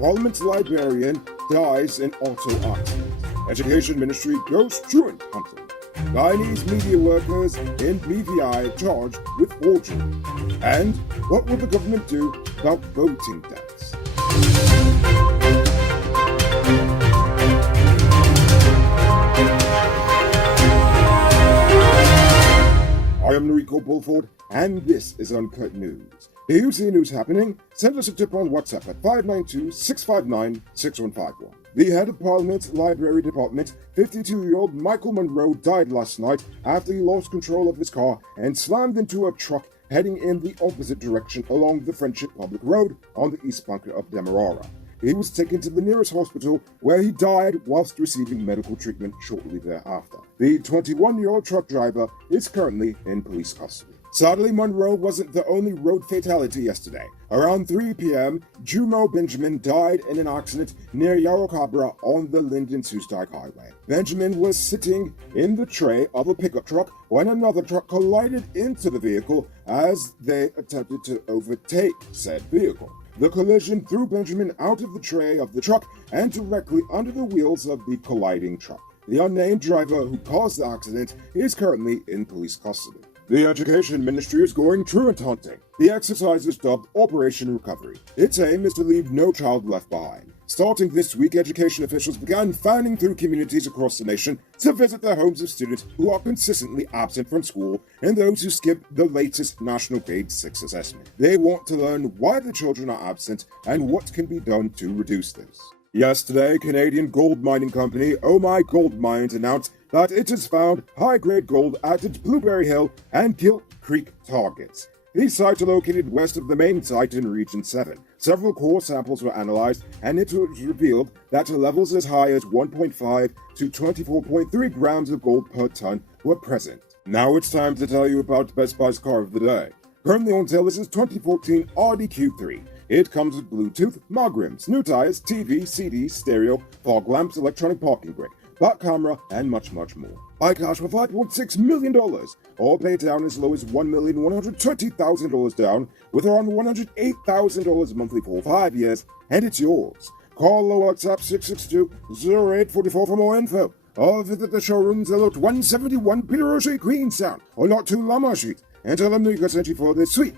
Parliament's librarian dies in auto accident. Education Ministry goes truant hunting. Guyanese media workers in BVI charged with forgery. And what will the government do about voting deaths? I am Noriko Bulford, and this is Uncut News. If you see news happening, send us a tip on WhatsApp at 592-659-6151. The head of Parliament's Library Department, 52-year-old Michael Monroe, died last night after he lost control of his car and slammed into a truck heading in the opposite direction along the Friendship Public Road on the east bank of Demerara. He was taken to the nearest hospital where he died whilst receiving medical treatment shortly thereafter. The 21-year-old truck driver is currently in police custody. Sadly, Monroe wasn't the only road fatality yesterday. Around 3 p.m., Jumo Benjamin died in an accident near Yarrowcabra on the Linden-Soostdijk Highway. Benjamin was sitting in the tray of a pickup truck when another truck collided into the vehicle as they attempted to overtake said vehicle. The collision threw Benjamin out of the tray of the truck and directly under the wheels of the colliding truck. The unnamed driver who caused the accident is currently in police custody. The Education Ministry is going truant hunting. The exercise is dubbed Operation Recovery. Its aim is to leave no child left behind. Starting this week, education officials began fanning through communities across the nation to visit the homes of students who are consistently absent from school and those who skip the latest National Grade 6 assessment. They want to learn why the children are absent and what can be done to reduce this. Yesterday, Canadian gold mining company Oh My Gold Mines announced that it has found high-grade gold at its Blueberry Hill and Gilt Creek targets. These sites are located west of the main site in Region 7. Several core samples were analyzed, and it was revealed that levels as high as 1.5 to 24.3 grams of gold per ton were present. Now it's time to tell you about Best Buy's car of the day. Currently on sale is this 2014 RDQ3. It comes with Bluetooth, mug rims, new tires, TV, CD, stereo, fog lamps, electronic parking brake, back camera, and much more. Buy cash for $5.6 million, or pay down as low as $1,120,000 down, with around $108,000 monthly for 5 years, and it's yours. Call or WhatsApp 662-0844 for more info, or visit the showrooms at 171 Peter Street, Queenstown, or Lot 2 Lamar Street, and tell them you got sent you for this sweet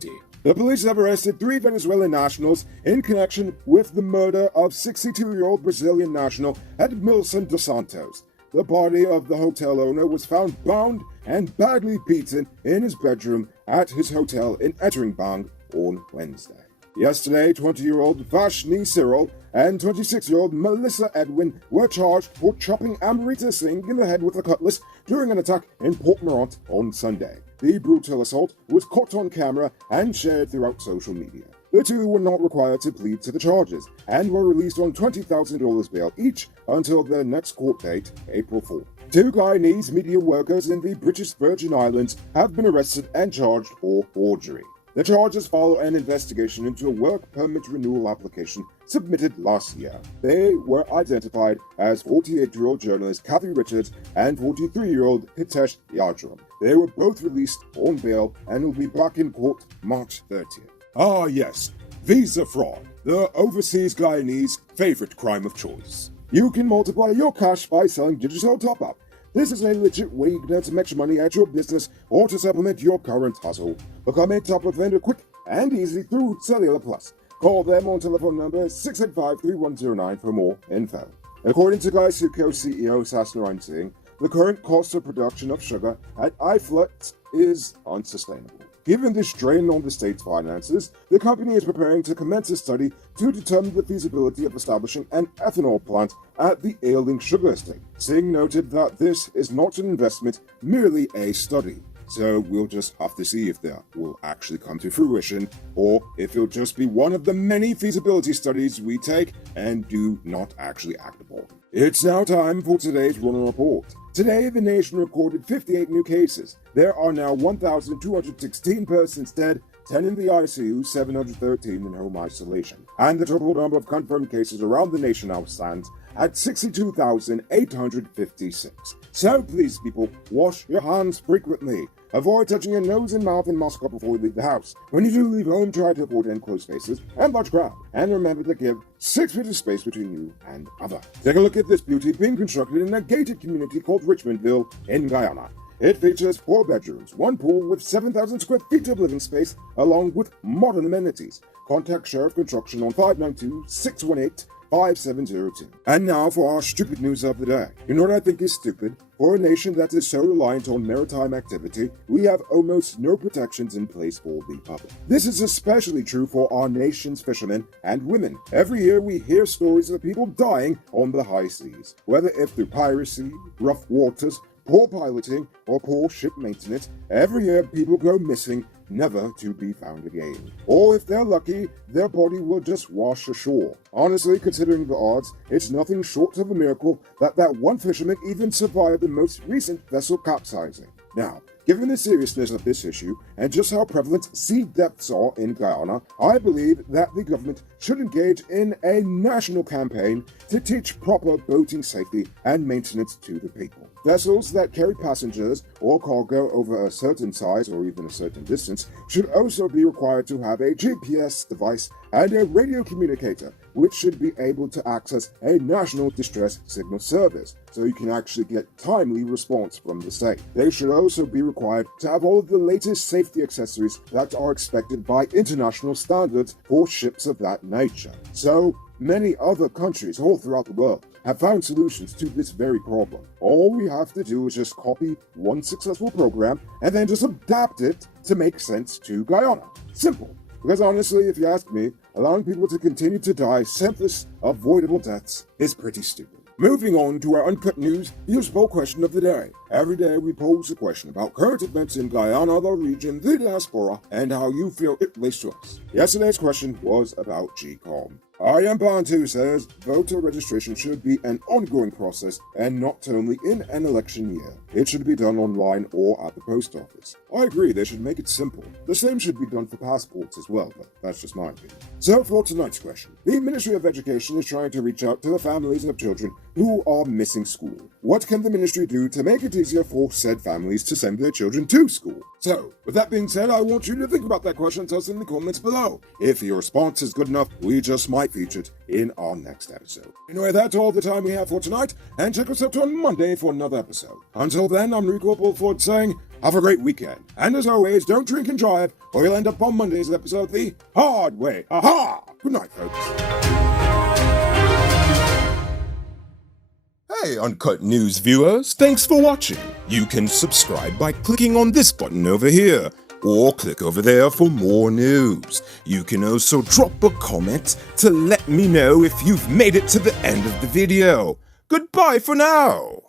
tea. The police have arrested 3 Venezuelan nationals in connection with the murder of 62-year-old Brazilian national Edmilson dos Santos. The body of the hotel owner was found bound and badly beaten in his bedroom at his hotel in Etteringbang on Wednesday. Yesterday, 20-year-old Vashni Cyril and 26-year-old Melissa Edwin were charged for chopping Amrita Singh in the head with a cutlass during an attack in Port Morant on Sunday. The brutal assault was caught on camera and shared throughout social media. The two were not required to plead to the charges and were released on $20,000 bail each until their next court date, April 4. 2 Guyanese media workers in the British Virgin Islands have been arrested and charged for forgery. The charges follow an investigation into a work permit renewal application submitted last year. They were identified as 48-year-old journalist Kathy Richards and 43-year-old Hitesh Yajram. They were both released on bail and will be back in court March 30th. Ah yes, visa fraud, the overseas Guyanese favorite crime of choice. You can multiply your cash by selling digital top-up. This is a legit way you can earn some extra money at your business or to supplement your current hustle. Become a top-up vendor quick and easy through Cellular Plus. Call them on telephone number 685-3109 for more info. According to Gaisuko CEO Sasnarayan Singh, the current cost of production of sugar at iFlux is unsustainable. Given the strain on the state's finances, the company is preparing to commence a study to determine the feasibility of establishing an ethanol plant at the ailing sugar estate. Singh noted that this is not an investment, merely a study. So we'll just have to see if that will actually come to fruition, or if it'll just be one of the many feasibility studies we take and do not actually act upon. It's now time for today's Runner Report. Today, the nation recorded 58 new cases. There are now 1,216 persons dead, 10 in the ICU, 713 in home isolation. And the total number of confirmed cases around the nation now stands at 62,856. So please, people, wash your hands frequently. Avoid touching your nose and mouth in Moscow before you leave the house. When you do leave home, try to avoid enclosed spaces and large crowd. And remember to give 6 feet of space between you and others. Take a look at this beauty being constructed in a gated community called Richmondville in Guyana. It features 4 bedrooms, 1 pool with 7,000 square feet of living space, along with modern amenities. Contact Sheriff Construction on 592-618-5702. And now for our stupid news of the day. You know what I think is stupid? For a nation that is so reliant on maritime activity, we have almost no protections in place for the public. This is especially true for our nation's fishermen and women. Every year we hear stories of people dying on the high seas, whether if through piracy, rough waters, poor piloting, or poor ship maintenance. Every year people go missing, never to be found again. Or if they're lucky, their body will just wash ashore. Honestly, considering the odds, it's nothing short of a miracle that one fisherman even survived the most recent vessel capsizing. Now, given the seriousness of this issue and just how prevalent sea deaths are in Guyana, I believe that the government should engage in a national campaign to teach proper boating safety and maintenance to the people. Vessels that carry passengers or cargo over a certain size or even a certain distance should also be required to have a GPS device and a radio communicator, which should be able to access a national distress signal service, so you can actually get timely response from the state. They should also be required to have all of the latest safety accessories that are expected by international standards for ships of that nature. So many other countries all throughout the world have found solutions to this very problem. All we have to do is just copy one successful program and then just adapt it to make sense to Guyana. Simple. Because honestly, if you ask me, allowing people to continue to die senseless, avoidable deaths is pretty stupid. Moving on to our Uncut News News Poll question of the day. Every day we pose a question about current events in Guyana, the region, the diaspora, and how you feel it relates to us. Yesterday's question was about GCOM. I Am Bantu says voter registration should be an ongoing process and not only in an election year. It should be done online or at the post office. I agree, they should make it simple. The same should be done for passports as well, but that's just my opinion. So for tonight's question, the Ministry of Education is trying to reach out to the families of children who are missing school. What can the ministry do to make it easier for said families to send their children to school? So, with that being said, I want you to think about that question and tell us in the comments below. If your response is good enough, we just might feature it in our next episode. Anyway, that's all the time we have for tonight, and check us out on Monday for another episode. Until then, I'm Rico Bullford saying, have a great weekend. And as always, don't drink and drive, or you'll end up on Monday's episode the hard way. Aha! Good night, folks. Hey, Uncut News viewers, thanks for watching. You can subscribe by clicking on this button over here, or click over there for more news. You can also drop a comment to let me know if you've made it to the end of the video. Goodbye for now.